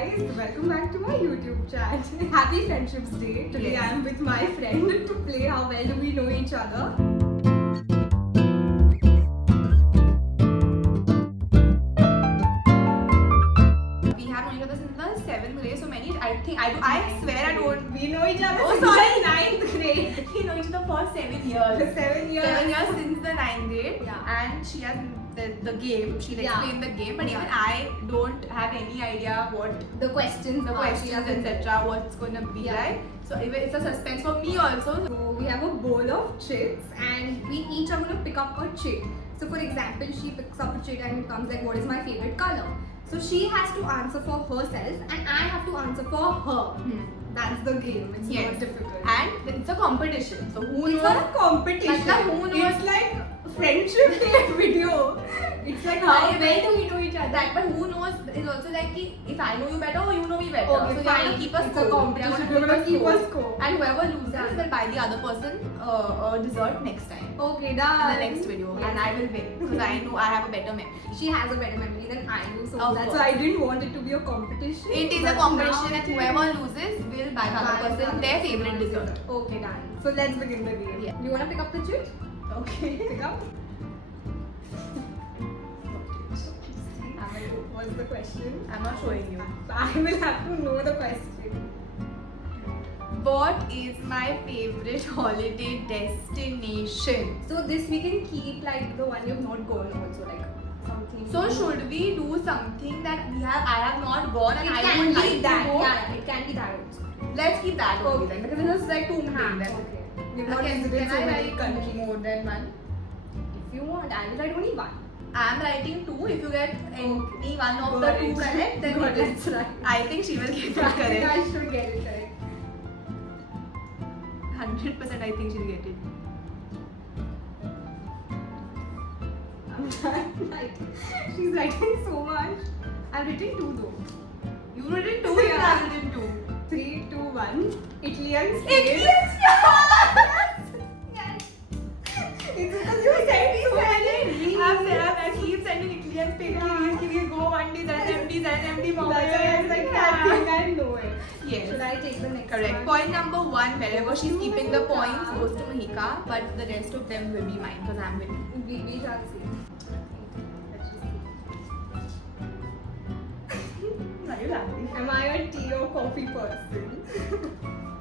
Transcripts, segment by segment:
guys, welcome back to my YouTube chat. Happy Friendships Day. Today Yes. I am with my friend to play how well do we know each other. We have known each other since the 7th grade, so many. I swear I don't. We know each other Oh, since sorry. the 9th grade. We know each other for 7 years. The 7 years. 7 years since the 9th grade. Yeah. And she has the game. She'll Yeah. explain the game, but Yeah. even I don't have any idea what The questions, the questions, etc. What's gonna be Yeah. like. So it's a suspense for me also. So we have a bowl of chits and we each are going to pick up a chit. So for example, she picks up a chit and it comes like, what is my favorite color? So she has to answer for herself and I have to answer for her. That's the game. It's Yes. not difficult. And it's a competition. So who It's knows? not a competition. Like, who knows? It's like friendship day video. It's like how I- well do we know each other? That, but who knows is also like ki, if I know you better or you know me better. Okay, so fine. you're gonna keep a It's score. a competition. We're gonna keep a score. And whoever loses will buy the other person a dessert next time. Okay, In done. the next video. Yes. And I will win. Because I know I have a better memory. She has a better memory than I do, so Of that's course. why I didn't want it to be a competition. It is a But competition now and it whoever is. loses will buy the Buy other person their favorite dessert. Okay, done. So let's begin the game. Yeah. You wanna pick up the chit? Okay. Pick up. What's the question? I'm not showing you. I will have to know the question. What is my favorite holiday destination? So this we can keep like the one you've not gone also, like something. So should we do something that I have not gone and it I can would be like that. to go? Yeah, it can be that also. Let's keep that only Okay. then because it was like too many then. Okay. We've not Can visited so I many write countries. more than one? If you want, I will write only one. I'm writing two. If you get any one of the Got two it. correct, then Got it it. is right. I think she will get it I think correct. I should get it correct. 100% I think she'll get it. I'm done writing. She's writing so much. I've written two though. You written two, Yeah. I written two. 3, 2, 1. Italian Italy! Yes. It's because you sent me so many reels. I keep sending Italian pictures. Can you go one day, then empty That's moment. why I was like, I think I know it. Yes. Should I take the next Correct. one? Point number one, wherever she's keeping the Mahika. points goes to Mahika, but the rest of them will be mine because I'm winning. We shall see. Let's just see. Are you laughing? Am I a tea or coffee person?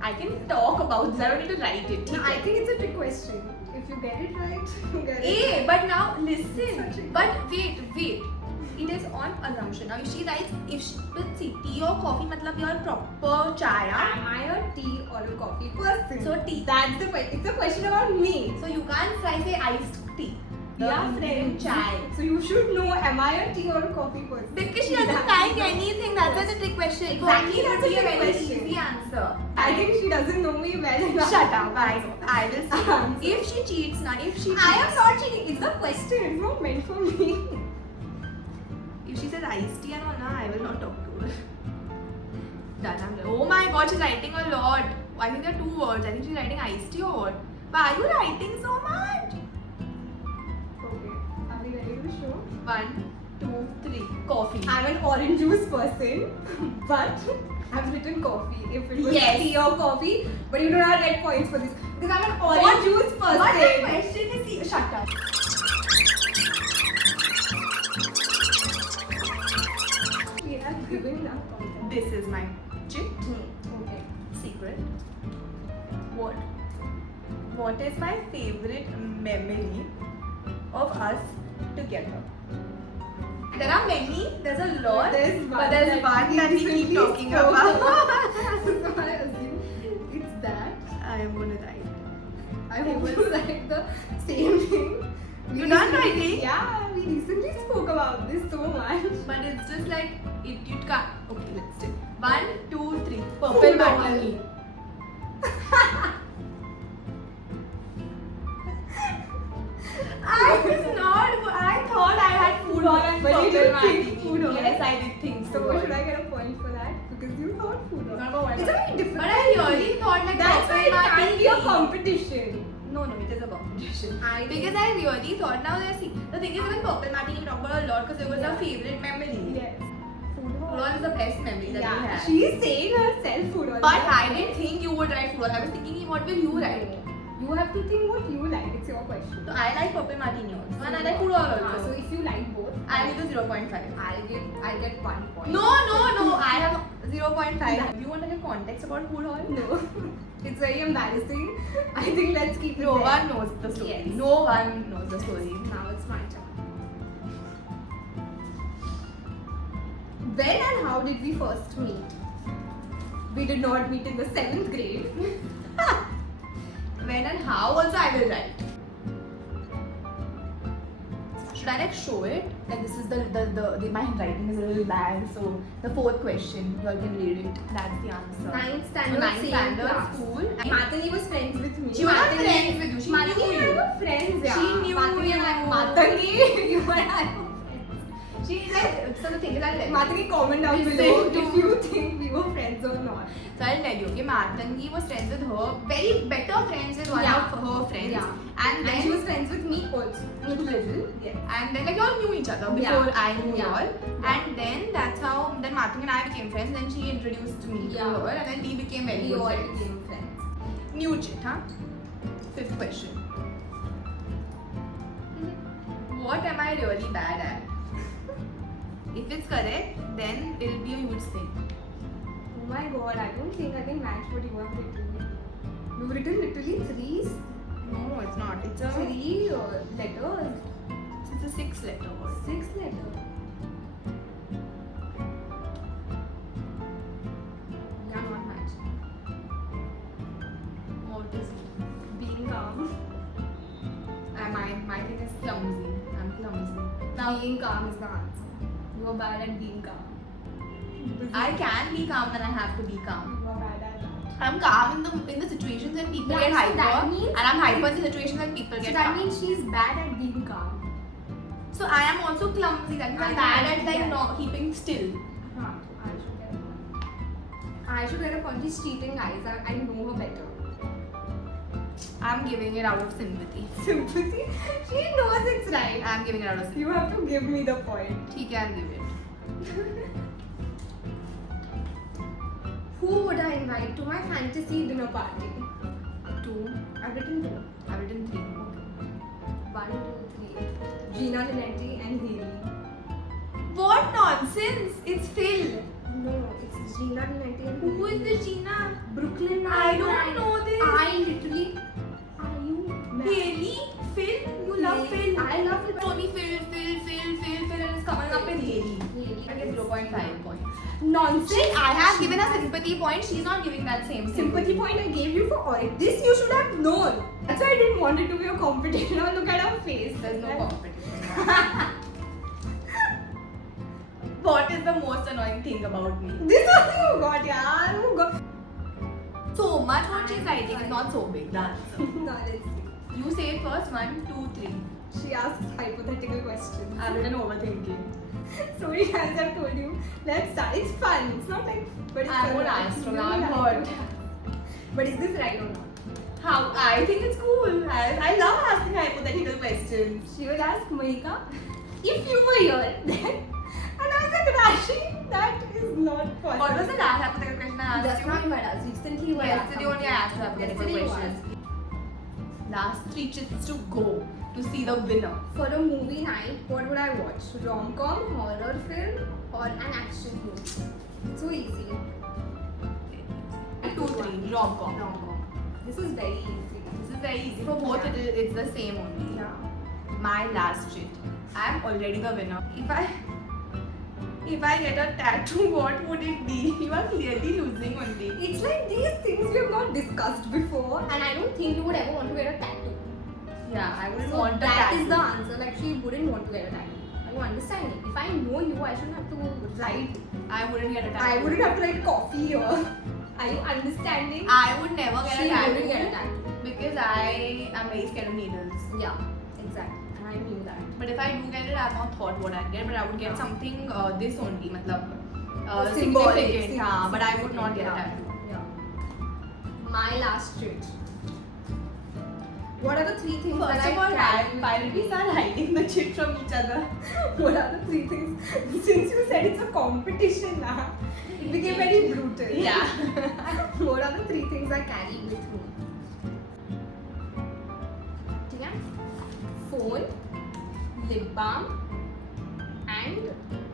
I can talk about this. I don't need to write it. No, I think it's a trick question. If you get it right, you get it. Hey, but now listen. Such a- But wait. It is on assumption. Now if she writes, let's see, tea or coffee, matlab your proper chaya. Am I a tea or a coffee person? So tea. That's the question. It's a question about me. So you can't say iced tea. We The are Indian friends. chai. So you should know, am I a tea or a coffee person? Because she doesn't like anything. That's why it's a trick question. Exactly, that's a be a trick very question. easy answer. I think she doesn't know me well enough. Shut up. I will see. Answer. If she cheats now, if she cheats. I am not cheating. It's a question. It's not meant for me. If she says iced tea and all, nah, I will not talk to her. Done. I'm done. Oh my god, she's writing a lot. I think there are two words. I think she's writing iced tea or what? Why are you writing so much? Okay. Are we ready to show? 1, 2, 3. Coffee. I'm an orange juice person, but I've written coffee. If it was Yes. tea or coffee, but you don't have red points for this because I'm an orange What? juice person. What the question is? Shut up. We have given enough content. This is my chit. Okay. Secret. What is my favorite memory of us together? There are many. There's a lot. There's one but there's one that we keep recently talking spoke about. So I assume it's that. I am gonna die. I hope you write the same thing. We You done recently- writing? Yeah, we recently spoke about this so much. But it's just like you can't. Okay, let's do. 1, 2, 3. Purple Food martini. I was not. I thought I had food But and you purple didn't think martini. food hall. Yes, I did think So food hall. should I get a point for that? Because you thought food hall. Number one. It's a very difficult. But I really thought like That's why it purple can't be a martini. competition. No, it is a competition. Because Because I really thought now that see the thing is even purple martini we talk about a lot because it was Yeah. our favorite memory. yes. Food hall. food hall is the best memory that we Yeah, have. she's saying herself food hall. But I didn't think you would write food hall. I was thinking, what will you write? You have to think what you like. It's your question. So I like purple martini also, and I like food hall also. So if you like both, I'll give you 0.5. I'll get 1 point. No. I have 0.5. Do you want to give context about food hall? No. It's very embarrassing. I think let's keep it No there. one knows the story. Yes. No one knows the story. Now it's my turn. When and how did we first meet? We did not meet in the 7th grade. When and how also I will write. Should I like show it? Like this is the my handwriting is a little bad. So the 4th question, you all can read it. That's the answer. 9th standard, So 9th same standard class. school. Matangi was friends with me. She was not Matangi- friends with you. She Matangi knew and I you. were friends, yeah. She knew Matangi and I- you. Matangi, you and I were friends. She's like, so the thing is, I'll tell you. Matangi, comment down Listen below to if you think we were friends or not. So I'll tell you, okay, Matangi was friends with her, very better friends with one Yeah. of her friends. Yeah. And then And she was friends with me also. little. Yes. And then like y'all knew each other before Yeah. I knew Yeah. y'all. Yeah. And then that's how then Matangi and I became friends. Then she introduced me to Yeah. her, and then we became very We good all friends. became friends. New chit, huh? 5th question. What am I really bad at? If it's correct, then it'll be a huge thing. Oh my god, I don't think I can match what you have written. You've written literally No, it's not. It's a three letters. it's a 6 letter word. 6 letters. Yeah, not matching. What is it? Being calm. My thing is clumsy. I'm clumsy. Now Being calm is the answer. You are bad at being calm. I can be calm when I have to be calm. You are bad at that. I'm calm in the situations when people Yeah, get so hyper, that means- and I'm hyper in the situations when people So get that calm. means she's bad at being calm. So I am also clumsy. That means I I'm can bad at see like that. not keeping still. Huh, I should get a point. I should get a point. She's cheating, guys. I know her better. I'm giving it out of sympathy. Sympathy? She knows it's right. I'm giving it out of sympathy. You have to give me the point. She can give it. Who would I invite to my fantasy dinner party? 2. I've written 2. I've written 3. 1, 2, 3. Gina Linetti and Haley. What nonsense! It's Phil. No, it's Gina Linetti and Who is this Gina? Brooklyn I Nine-Nine. don't know this. I literally. Are you mad? Haley? Phil? You love Haley. Phil. I love Phil. Tony Phil, and it's coming up with Haley. Haley. I get 0.5 points. Nonsense. I have given a sympathy point. She's not giving that same Sympathy point I gave you for all. This you should have known. That's why I didn't want it to be a competition. Now look at her face. There's no competition. What is the most annoying thing about me? This one you got, yeah. You got. So much what she's writing is not so big. The answer. No, let's see. You say it first. 1, 2, 3. She asks hypothetical questions. I've written overthinking. Sorry, guys, I've told you. Let's start. It's fun. It's not like. But it's I fun. won't ask, so You now I'm don't have hurt. to. But is this right or not? How? I think it's cool. I love asking hypothetical questions. She will ask Mahika, if you were here, then. And I was like, Rashi, that is not possible. What was the last hypothetical question I asked Just you? now you had asked. Recently you had asked. Yesterday only I asked you something. hypothetical Yesterday you questions. asked. Last 3 chits to go to see the winner. For a movie night, what would I watch? Rom-com, horror film, or an action movie? So easy. 2, 3. Rom-com. Rom-com. This is very easy. This is very easy. For both it's the same only. Yeah. My last chit. I'm already the winner. If I get a tattoo, what would it be? You are clearly losing only. It's like these things we have not discussed before, and I don't think you would ever want to get a tattoo. Yeah, I wouldn't So want a that tattoo. is the answer. Like she wouldn't want to get a tattoo. Are you understanding? If I know you, I shouldn't have to write. I wouldn't get a tattoo. I wouldn't have to write coffee here. Are you understanding? I would never get She a tattoo. wouldn't get a tattoo. Because I am very scared of needles. Yeah, exactly. And I knew that. But if I do get it, I have not thought what I'd get. But I would get something this only, matlab, Symbolic, significant. Yeah, but I would not get a yeah. tattoo. Yeah. My last trait. What are the 3 things First that of all, I carry? why did we start hiding the chip from each other? What are the 3 things? Since you said it's a competition now, it became very brutal. Yeah. What are the 3 things I carry with me? ठीक है? Phone, lip balm, and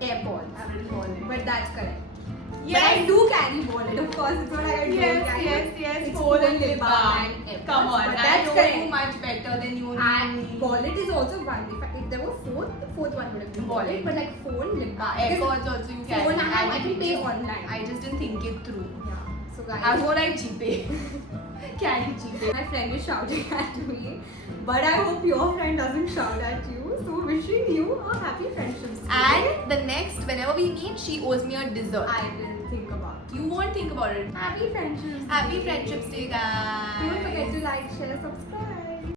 AirPods. But that's correct. Yes. But I do carry wallet, of course. It's not like I don't carry. Yes. It's Phone and lip lip balm balm. and AirPods. Come on, But I that's know correct. you much better than you And know me. wallet is also one. If there were 4, the 4th one would have been wallet. Wallet. But like phone, lip balm. AirPods also you carry. Phone I can pay just- online. I just didn't think it through. Yeah. So guys, I was more like GPay. Carry GPay. my friend is shouting at me, but I hope your friend doesn't shout at you. So wishing you a happy friendship. And the next, whenever we meet, she owes me a dessert. I didn't think about. You won't think about it. Happy friendships. Happy Friendships Day, guys. Don't forget to like, share, subscribe.